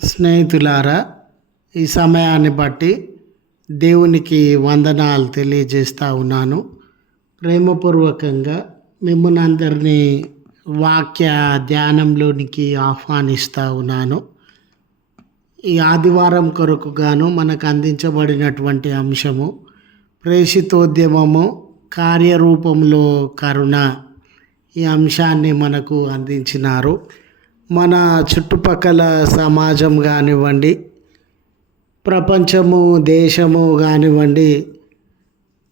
స్నేహితులారా, ఈ సమయాన్ని బట్టి దేవునికి వందనాలు తెలియజేస్తూ ఉన్నాను. ప్రేమపూర్వకంగా మిమ్మల్ని అందరినీ వాక్య ధ్యానంలోనికి ఆహ్వానిస్తూ ఉన్నాను. ఈ ఆదివారం కొరకు గాను మనకు అందించబడినటువంటి అంశము ప్రేషితోద్యమము కార్యరూపంలో కరుణ. ఈ అంశాన్ని మనకు అందించినారు. మన చుట్టుపక్కల సమాజం కానివ్వండి, ప్రపంచము దేశము కానివ్వండి,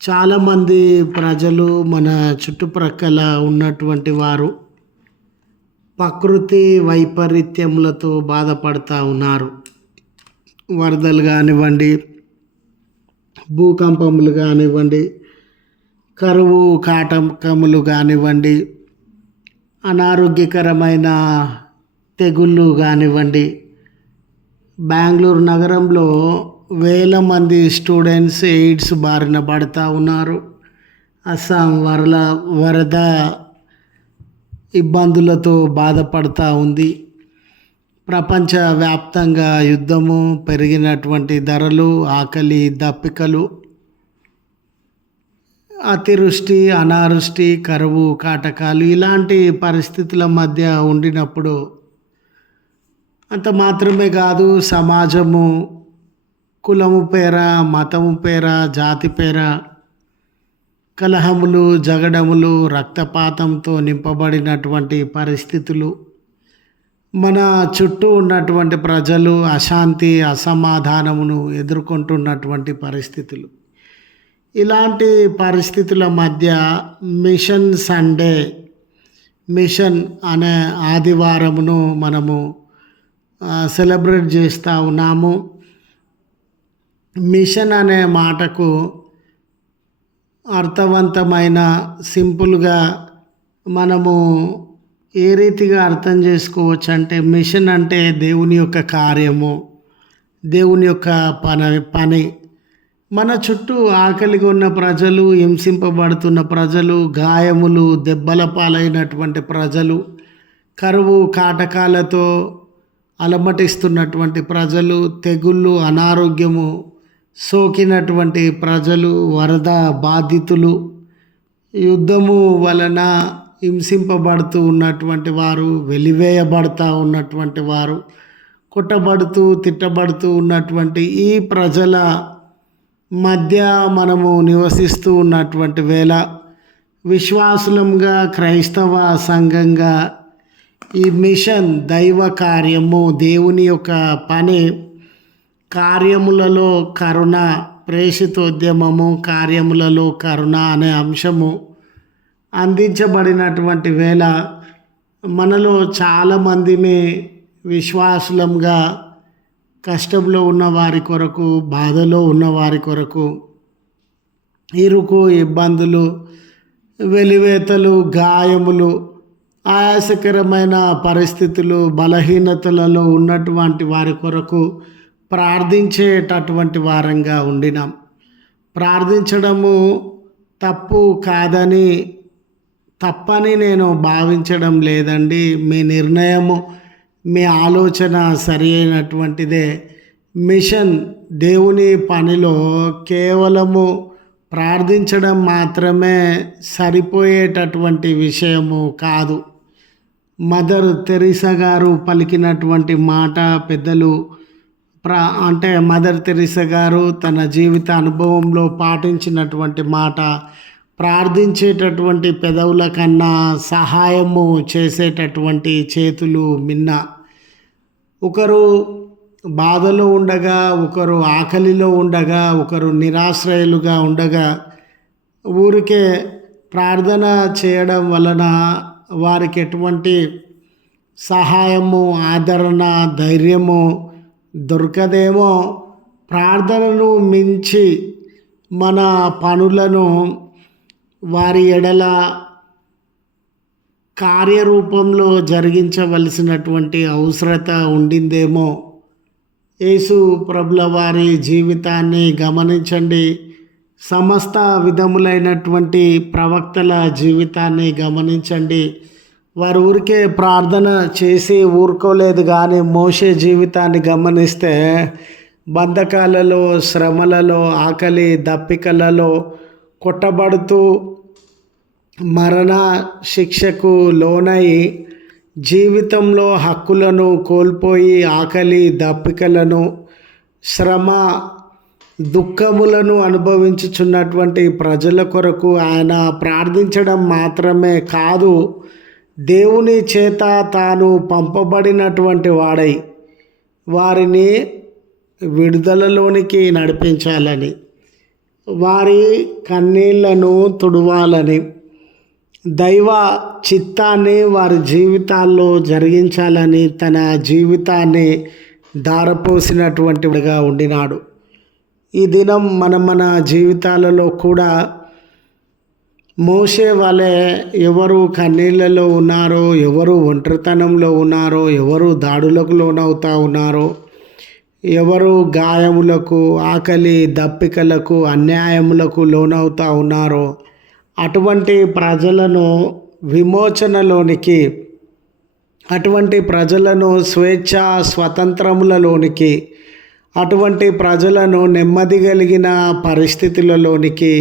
చాలామంది ప్రజలు మన చుట్టుప్రక్కల ఉన్నటువంటి వారు ప్రకృతి వైపరీత్యములతో బాధపడుతూ ఉన్నారు. వరదలు కానివ్వండి, భూకంపములు కానివ్వండి, కరువు కాటకములు కానివ్వండి, అనారోగ్యకరమైన తెగుళ్ళు కానివ్వండి. బెంగళూరు నగరంలో వేల మంది స్టూడెంట్స్ ఎయిడ్స్ బారిన పడుతూ ఉన్నారు. అస్సాం వరద ఇబ్బందులతో బాధపడుతూ ఉంది. ప్రపంచవ్యాప్తంగా యుద్ధము, పెరిగినటువంటి ధరలు, ఆకలి దప్పికలు, అతివృష్టి, అనావృష్టి, కరువు కాటకాలు ఇలాంటి పరిస్థితుల మధ్య ఉండినప్పుడు అంత మాత్రమే కాదు, సమాజము కులము పేర, మతము పేర, జాతి పేర కలహములు, జగడములు, రక్తపాతంతో నింపబడినటువంటి పరిస్థితులు, మన చుట్టూ ఉన్నటువంటి ప్రజలు అశాంతి, అసమాధానమును ఎదుర్కొంటున్నటువంటి పరిస్థితులు. ఇలాంటి పరిస్థితుల మధ్య మిషన్ సండే, మిషన్ అనే ఆదివారమును మనము సెలబ్రేట్ చేస్తూ ఉన్నాము. మిషన్ అనే మాటకు అర్థవంతమైన, సింపుల్గా మనము ఏ రీతిగా అర్థం చేసుకోవచ్చు అంటే, మిషన్ అంటే దేవుని యొక్క కార్యము, దేవుని యొక్క పని. మన చుట్టూ ఆకలిగా ఉన్న ప్రజలు, హింసింపబడుతున్న ప్రజలు, గాయములు, దెబ్బల పాలైనటువంటి ప్రజలు, కరువు కాటకాలతో అలమటిస్తున్నటువంటి ప్రజలు, తెగుళ్ళు, అనారోగ్యము సోకినటువంటి ప్రజలు, వరద బాధితులు, యుద్ధము వలన హింసింపబడుతూ ఉన్నటువంటి వారు, వెలివేయబడుతూ ఉన్నటువంటి వారు, కొట్టబడుతూ తిట్టబడుతూ ఉన్నటువంటి ఈ ప్రజల మధ్య మనము నివసిస్తూ ఉన్నటువంటి వేళ, విశ్వాసులంగా, క్రైస్తవ సంఘంగా ఈ మిషన్ దైవ కార్యము, దేవుని యొక్క పని, కార్యములలో కరుణ, ప్రేషితోద్యమము కార్యములలో కరుణ అనే అంశము అందించబడినటువంటి వేళ మనలో చాలామందిని విశ్వాసులంగా కష్టంలో ఉన్న వారి కొరకు, బాధలో ఉన్న వారి కొరకు, ఇరుకు ఇబ్బందులు, వెలివేతలు, గాయములు, ఆయాసకరమైన పరిస్థితులు, బలహీనతలలో ఉన్నటువంటి వారి కొరకు ప్రార్థించేటటువంటి వారంగా ఉండినాం. ప్రార్థించడము తప్పని నేను భావించడం లేదండి. మీ నిర్ణయము, మీ ఆలోచన సరి అయినటువంటిదే. మిషన్ దేవుని పనిలో కేవలము ప్రార్థించడం మాత్రమే సరిపోయేటటువంటి విషయము కాదు. మదర్ తెరీసా గారు పలికినటువంటి మాట, పెద్దలు అంటే మదర్ తెరీసా గారు తన జీవిత అనుభవంలో పాటించినటువంటి మాట, ప్రార్థించేటటువంటి పెదవుల కన్నా సహాయము చేసేటటువంటి చేతులు మిన్న. ఒకరు బాధలో ఉండగా, ఒకరు ఆకలిలో ఉండగా, ఒకరు నిరాశ్రయులుగా ఉండగా ఊరికే ప్రార్థన చేయడం వలన వారికి ఎటువంటి సహాయము, ఆదరణ, ధైర్యము దొరకదేమో. ప్రార్థనను మించి మన పనులను వారి ఎడల కార్యరూపంలో జరిగించవలసినటువంటి అవసరత ఉండిందేమో. యేసు ప్రభుల వారి జీవితాన్ని గమనించండి. సమస్త విధములైనటువంటి ప్రవక్తల జీవితాన్ని గమనించండి. వారు ఊరికే ప్రార్థన చేసి ఊరుకోలేదు, కానీ మోషే జీవితాన్ని గమనిస్తే బంధకాలలో, శ్రమలలో, ఆకలి దప్పికలలో కొట్టబడుతూ మరణ శిక్షకు లోనై జీవితంలో హక్కులను కోల్పోయి ఆకలి దప్పికలను, శ్రమ దుఃఖములను అనుభవించుచున్నటువంటి ప్రజల కొరకు ఆయన ప్రార్థించడం మాత్రమే కాదు, దేవుని చేత తాను పంపబడినటువంటి వాడై వారిని విడుదలలోనికి నడిపించాలని, వారి కన్నీళ్లను తుడవాలని, దైవ చిత్తాన్ని వారి జీవితాల్లో జరిగించాలని తన జీవితాన్ని ధారపోసినటువంటిగా ఉండినాడు. ఈ దినం మన జీవితాలలో కూడా మోషే వలె ఎవరు కన్నీళ్ళలో ఉన్నారో, ఎవరు ఒంటరితనంలో ఉన్నారో, ఎవరు దాడులకు లోనవుతా ఉన్నారో, ఎవరు గాయములకు, ఆకలి దప్పికలకు, అన్యాయములకు లోనవుతా ఉన్నారో అటువంటి ప్రజలను విమోచనలోనికి, అటువంటి ప్రజలను స్వేచ్ఛ స్వతంత్రములలోనికి, అటువంటి ప్రజలను నెమ్మది కలిగిన పరిస్థితులలోనికి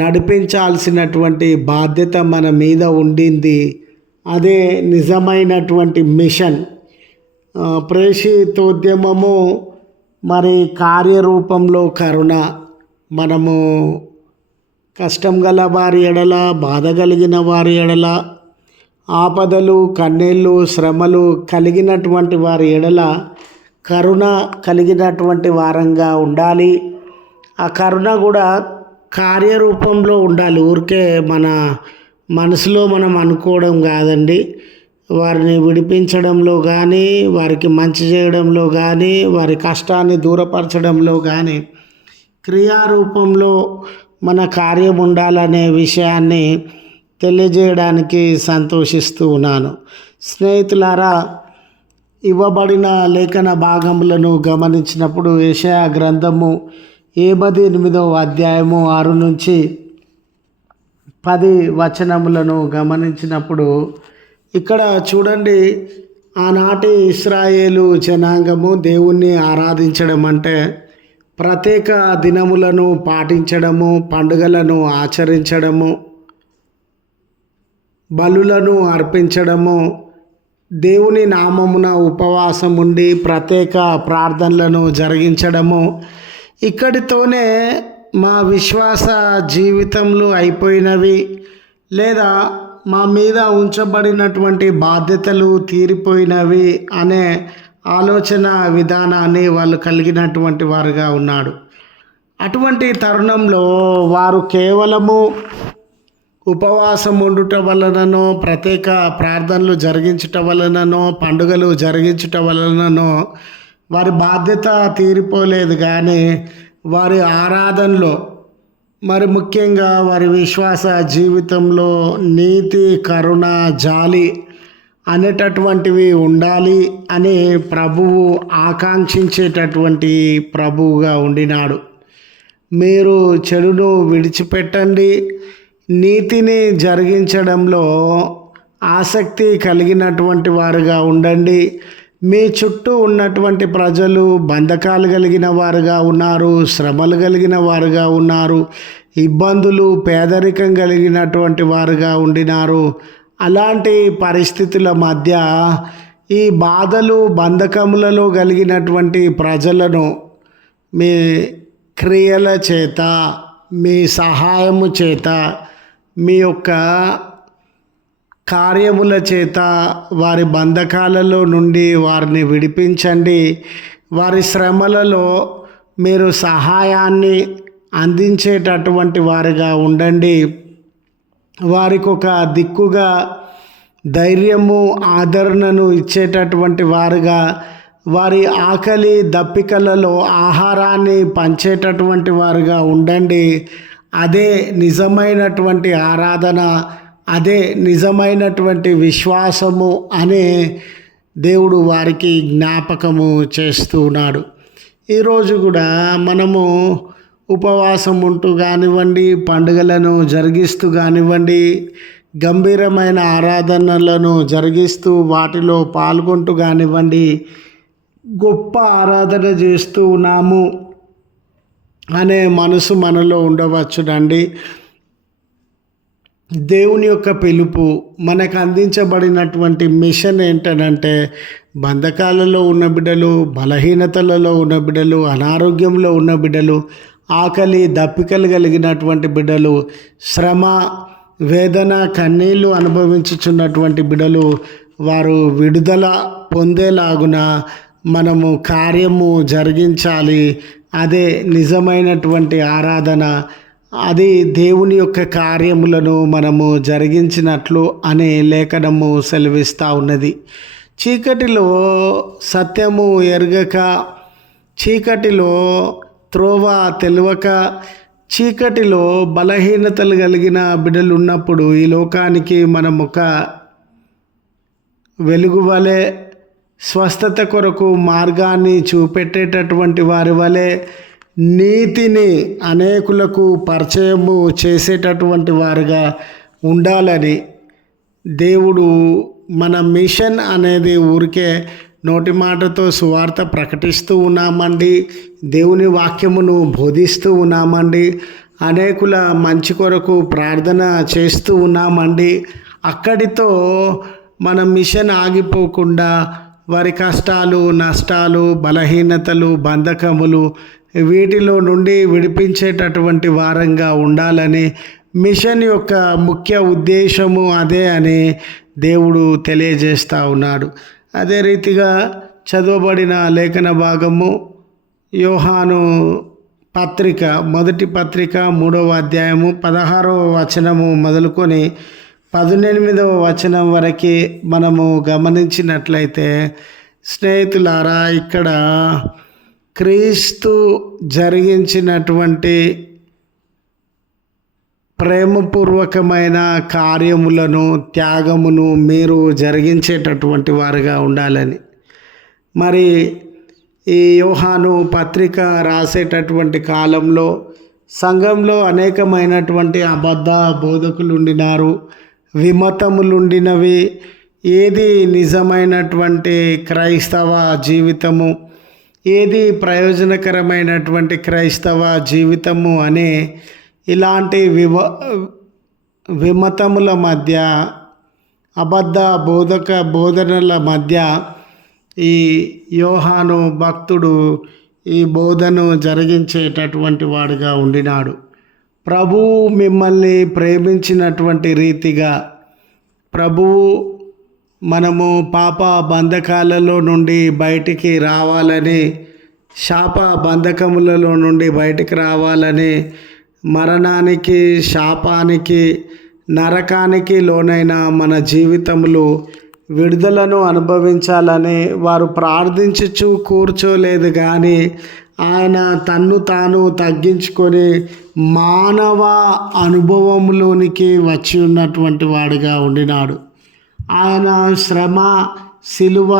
నడిపించాల్సినటువంటి బాధ్యత మన మీద ఉండింది. అదే నిజమైనటువంటి మిషన్. ప్రేషితోద్యమము మరి కార్యరూపంలో కరుణ. మనము కష్టం గల వారి ఎడల, బాధ కలిగిన వారి ఎడల, ఆపదలు కన్నీళ్ళు శ్రమలు కలిగినటువంటి వారి ఎడల కరుణ కలిగినటువంటి వారంగా ఉండాలి. ఆ కరుణ కూడా కార్యరూపంలో ఉండాలి. ఊరికే మన మనసులో మనం అనుకోవడం కాదండి. వారిని విడిపించడంలో కానీ, వారికి మంచి చేయడంలో కానీ, వారి కష్టాన్ని దూరపరచడంలో కానీ క్రియారూపంలో మన కార్యం ఉండాలనే విషయాన్ని తెలియజేయడానికి సంతోషిస్తూ ఉన్నాను. స్నేహితులారా, ఇవ్వబడిన లేఖన భాగములను గమనించినప్పుడు యెషయా గ్రంథము 88వ అధ్యాయము 6 నుంచి 10 వచనములను గమనించినప్పుడు ఇక్కడ చూడండి, ఆనాటి ఇశ్రాయేలు జనాంగము దేవుణ్ణి ఆరాధించడం అంటే ప్రత్యేక దినములను పాటించడము, పండుగలను ఆచరించడము, బలులను అర్పించడము, దేవుని నామమున ఉపవాసం ఉండి ప్రత్యేక ప్రార్థనలను జరిగించడము. ఇక్కడితోనే మా విశ్వాస జీవితంలో అయిపోయినవి, లేదా మా మీద ఉంచబడినటువంటి బాధ్యతలు తీరిపోయినవి అనే ఆలోచన విధానాన్ని వాళ్ళు కలిగినటువంటి వారుగా ఉన్నాడు. అటువంటి తరుణంలో వారు కేవలము ఉపవాసం ఉండుట వలననో, ప్రత్యేక ప్రార్థనలు జరిగించుట వలననో, పండుగలు జరిగించుట వలననో వారి బాధ్యత తీరిపోలేదు. కానీ వారి ఆరాధనలో, మరి ముఖ్యంగా వారి విశ్వాస జీవితంలో నీతి, కరుణ, జాలి అనేటటువంటివి ఉండాలి అని ప్రభువు ఆకాంక్షించేటటువంటి ప్రభువుగా ఉండినాడు. మీరు చెడును విడిచిపెట్టండి, నీతిని జరిగించడంలో ఆసక్తి కలిగినటువంటి వారుగా ఉండండి. మీ చుట్టూ ఉన్నటువంటి ప్రజలు బంధకాలు కలిగిన వారుగా ఉన్నారు, శ్రమలు కలిగిన వారుగా ఉన్నారు, ఇబ్బందులు పేదరికం కలిగినటువంటి వారుగా ఉండినారు. అలాంటి పరిస్థితుల మధ్య ఈ బాధలు బంధకములలో కలిగినటువంటి ప్రజలను మీ క్రియల చేత, మీ సహాయము చేత, మీ యొక్క కార్యముల చేత వారి బంధకాలలో నుండి వారిని విడిపించండి. వారి శ్రమలలో మీరు సహాయాన్ని అందించేటటువంటి వారిగా ఉండండి. వారికి ఒక దిక్కుగా ధైర్యము, ఆదరణను ఇచ్చేటటువంటి వారుగా, వారి ఆకలి దప్పికలలో ఆహారాన్ని పంచేటటువంటి వారుగా ఉండండి. అదే నిజమైనటువంటి ఆరాధన, అదే నిజమైనటువంటి విశ్వాసము అనే దేవుడు వారికి జ్ఞాపకము చేస్తున్నాడు. ఈరోజు కూడా మనము ఉపవాసం ఉంటూ కానివ్వండి, పండుగలను జరిగిస్తూ కానివ్వండి, గంభీరమైన ఆరాధనలను జరిగిస్తూ వాటిలో పాల్గొంటూ కానివ్వండి గొప్ప ఆరాధన చేస్తూ ఉన్నాము అనే మనసు మనలో ఉండవచ్చునండి. దేవుని యొక్క పిలుపు మనకు అందించబడినటువంటి మిషన్ ఏంటనంటే బంధకాలలో ఉన్న బిడ్డలు, బలహీనతలలో ఉన్న బిడ్డలు, అనారోగ్యంలో ఉన్న బిడ్డలు, ఆకలి దప్పికలు కలిగినటువంటి బిడ్డలు, శ్రమ వేదన కన్నీళ్లు అనుభవించుచున్నటువంటి బిడ్డలు వారు విడుదల పొందేలాగున మనము కార్యము జరిగించాలి. అదే నిజమైనటువంటి ఆరాధన. అది దేవుని యొక్క కార్యములను మనము జరిగించినట్లు అనే లేఖనము సెలవిస్తూ ఉన్నది. చీకటిలో సత్యము ఎరగక, చీకటిలో త్రోవ తెలియక, చీకటిలో బలహీనతలు కలిగిన బిడ్డలు ఉన్నప్పుడు ఈ లోకానికి మనం ఒక వెలుగు వలె, స్వస్థత కొరకు మార్గాన్ని చూపెట్టేటటువంటి వారి వలె, నీతిని అనేకులకు పరిచయము చేసేటటువంటి వారుగా ఉండాలని దేవుడు మన మిషన్ అనేది ఊరికే నోటి మాటతో సువార్త ప్రకటిస్తూ ఉన్నామండి, దేవుని వాక్యమును బోధిస్తూ ఉన్నామండి, అనేకుల మంచి కొరకు ప్రార్థన చేస్తూ ఉన్నామండి. అక్కడితో మన మిషన్ ఆగిపోకుండా వారి కష్టాలు, నష్టాలు, బలహీనతలు, బంధకములు వీటిలో నుండి విడిపించేటటువంటి వారంగా ఉండాలని మిషన్ యొక్క ముఖ్య ఉద్దేశము అదే అని దేవుడు తెలియజేస్తూ ఉన్నాడు. అదే రీతిగా చదవబడిన లేఖన భాగము యోహాను పత్రిక, మొదటి పత్రిక 3వ అధ్యాయము 16వ వచనము మొదలుకొని 18వ వచనం వరకు మనము గమనించినట్లయితే స్నేహితులారా, ఇక్కడ క్రీస్తు జరిగించినటువంటి ప్రేమపూర్వకమైన కార్యములను, త్యాగమును మీరు జరిగించేటటువంటి వారుగా ఉండాలని. మరి ఈ యోహాను పత్రిక రాసేటటువంటి కాలంలో సంఘంలో అనేకమైనటువంటి అబద్ధ బోధకులు ఉండినారు, విమతములు ఉండినవి. ఏది నిజమైనటువంటి క్రైస్తవ జీవితము, ఏది ప్రయోజనకరమైనటువంటి క్రైస్తవ జీవితము అనే ఇలాంటి విమతముల మధ్య, అబద్ధ బోధనల మధ్య ఈ యోహాను భక్తుడు ఈ బోధను జరిగించేటటువంటి వాడుగా ఉండినాడు. ప్రభువు మిమ్మల్ని ప్రేమించినటువంటి రీతిగా, ప్రభువు మనము పాప బంధకాలలో నుండి బయటికి రావాలని, శాప బంధకములలో నుండి బయటికి రావాలని, మరణానికి, శాపానికి, నరకానికి లోనైన మన జీవితములు విడుదలను అనుభవించాలని వారు ప్రార్థించుచు కూర్చోలేదు. కానీ ఆయన తన్ను తాను తగ్గించుకొని మానవ అనుభవంలోనికి వచ్చి ఉన్నటువంటి వాడిగా ఉండినాడు. ఆయన శ్రమ, శిలువ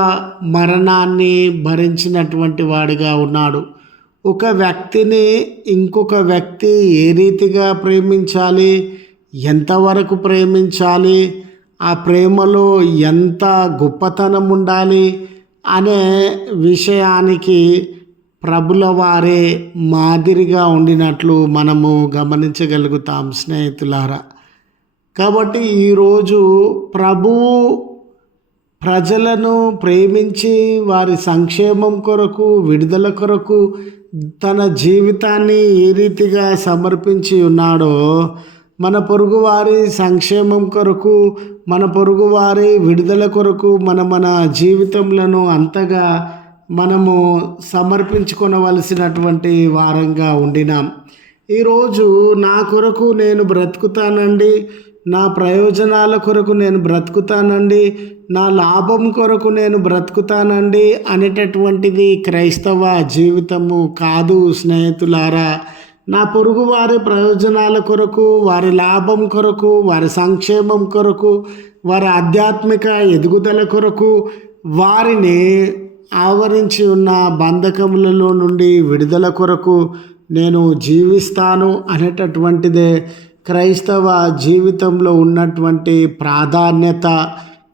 మరణాన్ని భరించినటువంటి వాడిగా ఉన్నాడు. ఒక వ్యక్తిని ఇంకొక వ్యక్తి ఏ రీతిగా ప్రేమించాలి, ఎంతవరకు ప్రేమించాలి, ఆ ప్రేమలో ఎంత గొప్పతనం ఉండాలి అనే విషయానికి ప్రభుల వారే మాదిరిగా ఉండినట్లు మనము గమనించగలుగుతాం స్నేహితులారా. కాబట్టి ఈరోజు ప్రభువు ప్రజలను ప్రేమించి వారి సంక్షేమం కొరకు, విడుదల కొరకు తన జీవితాన్ని ఏ రీతిగా సమర్పించి ఉన్నాడో, మన పొరుగువారి సంక్షేమం కొరకు, మన పొరుగువారి విడుదల కొరకు మన జీవితములను అంతగా మనము సమర్పించుకొనవలసినటువంటి వారంగా ఉండినాం. ఈరోజు నా కొరకు నేను బ్రతుకుతానండి, నా ప్రయోజనాల కొరకు నేను బ్రతుకుతానండి, నా లాభం కొరకు నేను బ్రతుకుతానండి అనేటటువంటిది క్రైస్తవ జీవితము కాదు స్నేహితులారా. నా పొరుగు వారి ప్రయోజనాల కొరకు, వారి లాభం కొరకు, వారి సంక్షేమం కొరకు, వారి ఆధ్యాత్మిక ఎదుగుదల కొరకు, వారిని ఆవరించి ఉన్న బంధకములలో నుండి విడుదల కొరకు నేను జీవిస్తాను అనేటటువంటిదే క్రైస్తవ జీవితంలో ఉన్నటువంటి ప్రాధాన్యత,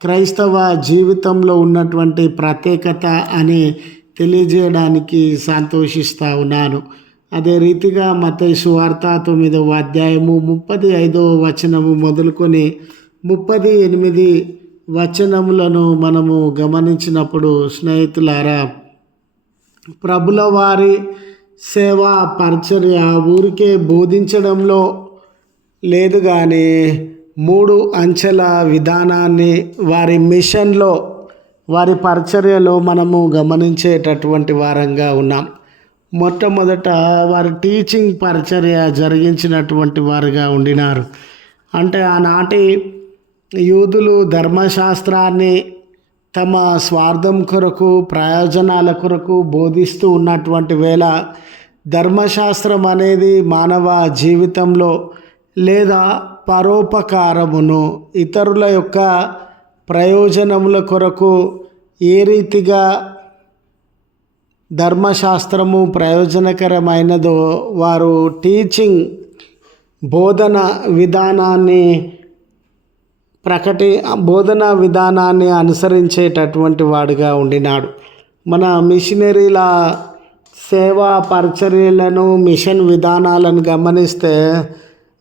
క్రైస్తవ జీవితంలో ఉన్నటువంటి ప్రత్యేకత అని తెలియజేయడానికి సంతోషిస్తూ ఉన్నాను. అదే రీతిగా మత్తయి సువార్త 9వ అధ్యాయము 35వ వచనము మొదలుకొని 38 వచనములను మనము గమనించినప్పుడు స్నేహితులారా, ప్రభుల వారి సేవా పరిచర్య ఊరికే బోధించడంలో లేదు కానీ 3 అంచెల విధానాన్ని వారి మిషన్లో, వారి పరిచర్యలో మనము గమనించేటటువంటి వారంగా ఉన్నాం. మొట్టమొదట వారి టీచింగ్ పరిచర్య జరిగించినటువంటి వారుగా ఉండినారు. అంటే ఆనాటి యూదులు ధర్మశాస్త్రాన్ని తమ స్వార్థం కొరకు, ప్రయోజనాల కొరకు బోధిస్తూ ఉన్నటువంటి వేళ ధర్మశాస్త్రం అనేది మానవ జీవితంలో లేదా పరోపకారమును, ఇతరుల యొక్క ప్రయోజనముల కొరకు ఏ రీతిగా ధర్మశాస్త్రము ప్రయోజనకరమైనదో వారు టీచింగ్, బోధన విధానాన్ని అనుసరించేటటువంటి వాడుగా ఉండినాడు. మన మిషనరీల సేవా పరిచర్యలను, మిషన్ విధానాలను గమనిస్తే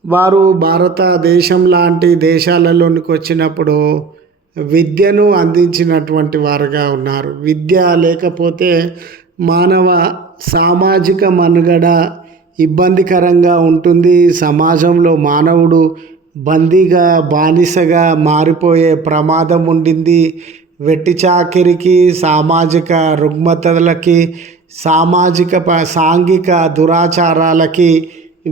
వారు భారతదేశం లాంటి దేశాలలోనికి వచ్చినప్పుడు విద్యను అందించినటువంటి వారుగా ఉన్నారు. విద్య లేకపోతే మానవ సామాజిక మనుగడ ఇబ్బందికరంగా ఉంటుంది. సమాజంలో మానవుడు బందీగా, బానిసగా మారిపోయే ప్రమాదం ఉండింది. వెట్టి చాకిరికి, సామాజిక రుగ్మతలకి, సాంఘిక దురాచారాలకి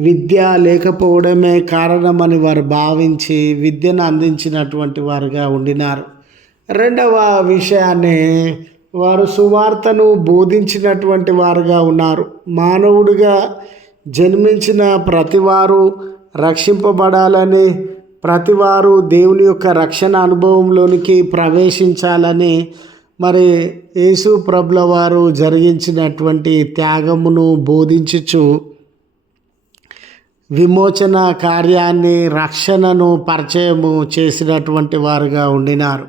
విద్య లేకపోవడమే కారణమని వారు భావించి విద్యను అందించినటువంటి వారుగా ఉండినారు. రెండవ విషయాన్ని, వారు సువార్తను బోధించినటువంటి వారుగా ఉన్నారు. మానవుడిగా జన్మించిన ప్రతివారు రక్షింపబడాలని, ప్రతివారు దేవుని యొక్క రక్షణ అనుభవంలోనికి ప్రవేశించాలని మరి యేసు ప్రభుల వారు జరిగించినటువంటి త్యాగమును బోధించుచు విమోచన కార్యాన్ని, రక్షణను పరిచయము చేసినటువంటి వారుగా ఉండినారు.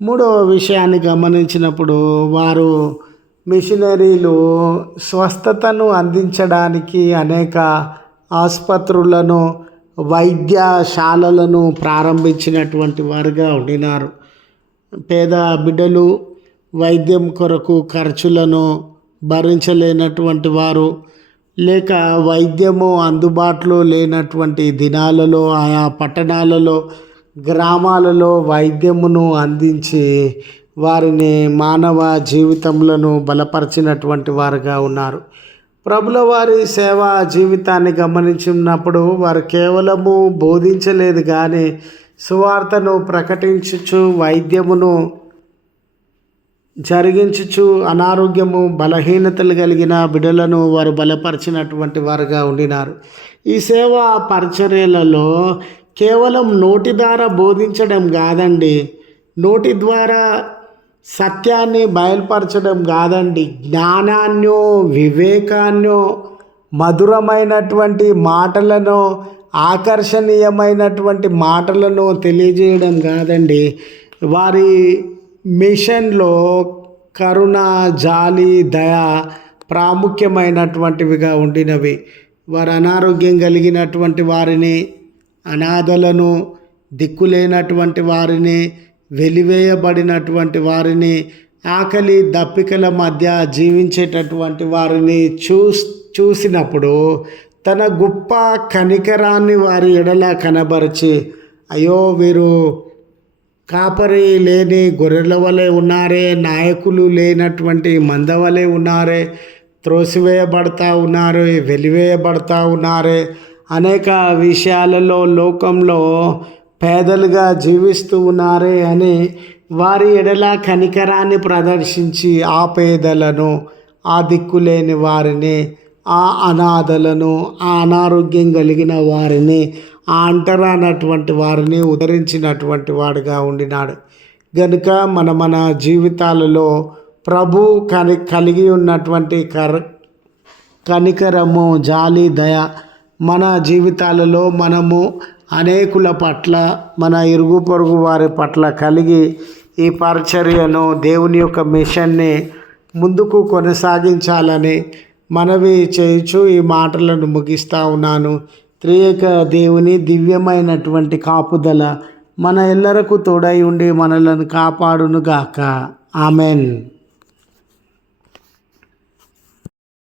మూడవ విషయాన్ని గమనించినప్పుడు వారు మిషనరీలు స్వస్థతను అందించడానికి అనేక ఆసుపత్రులను, వైద్యశాలలను ప్రారంభించినటువంటి వారుగా ఉండినారు. పేద బిడ్డలు వైద్యం కొరకు ఖర్చులను భరించలేనటువంటి వారు, లేక వైద్యము అందుబాటులో లేనటువంటి దినాలలో ఆయా పట్టణాలలో, గ్రామాలలో వైద్యమును అందించి వారిని మానవ జీవితములను బలపరిచినటువంటి వారుగా ఉన్నారు. ప్రభుల వారి సేవా జీవితాన్ని గమనించినప్పుడు వారు కేవలము బోధించలేదు కానీ సువార్తను ప్రకటించుచు, వైద్యమును జరిగించుచు, అనారోగ్యము, బలహీనతలు కలిగిన బిడ్డలను వారు బలపరిచినటువంటి వారుగా ఉండినారు. ఈ సేవా పరిచర్యలలో కేవలం నోటి ద్వారా బోధించడం కాదండి, నోటి ద్వారా సత్యాన్ని బయలుపరచడం కాదండి, జ్ఞానాన్నో, వివేకాన్నో, మధురమైనటువంటి మాటలను, ఆకర్షణీయమైనటువంటి మాటలను తెలియజేయడం కాదండి. వారి మిషన్లో కరుణ, జాలి, దయ ప్రాముఖ్యమైనటువంటివిగా ఉండినవి. వారు అనారోగ్యం కలిగినటువంటి వారిని, అనాథలను, దిక్కులేనటువంటి వారిని, వెలివేయబడినటువంటి వారిని, ఆకలి దప్పికల మధ్య జీవించేటటువంటి వారిని చూసినప్పుడు తన గొప్ప కనికరాన్ని వారి ఎడల కనబరిచి, అయ్యో వీరు కాపరి లేని గొర్రెల వలె ఉన్నారే, నాయకులు లేనటువంటి మంద వలె ఉన్నారే, త్రోసివేయబడతా ఉన్నారు, వెలివేయబడతా ఉన్నారే, అనేక విషయాలలో లోకంలో పేదలుగా జీవిస్తూ ఉన్నారే అని వారి ఎడల కనికరాన్ని ప్రదర్శించి ఆ పేదలను, ఆ దిక్కులేని వారిని, ఆ అనాథలను, ఆ అనారోగ్యం కలిగిన వారిని, ఆ అంటరానటువంటి వారిని ఉద్ధరించినటువంటి వాడుగా ఉండినాడు. గనుక మన జీవితాలలో ప్రభు కలిగి ఉన్నటువంటి కనికరము, జాలి, దయ మన జీవితాలలో మనము అనేకుల పట్ల, మన ఇరుగు పొరుగు వారి పట్ల కలిగి ఈ పరిచర్యను, దేవుని యొక్క మిషన్ని ముందుకు కొనసాగించాలని మనవి చేయుచు ఈ మాటలను ముగిస్తూ ఉన్నాను. త్రియేక దేవుని దివ్యమైనటువంటి కాపుదల మన ఎల్లరకు తోడై ఉండి మనలను కాపాడునుగాక. ఆమెన్.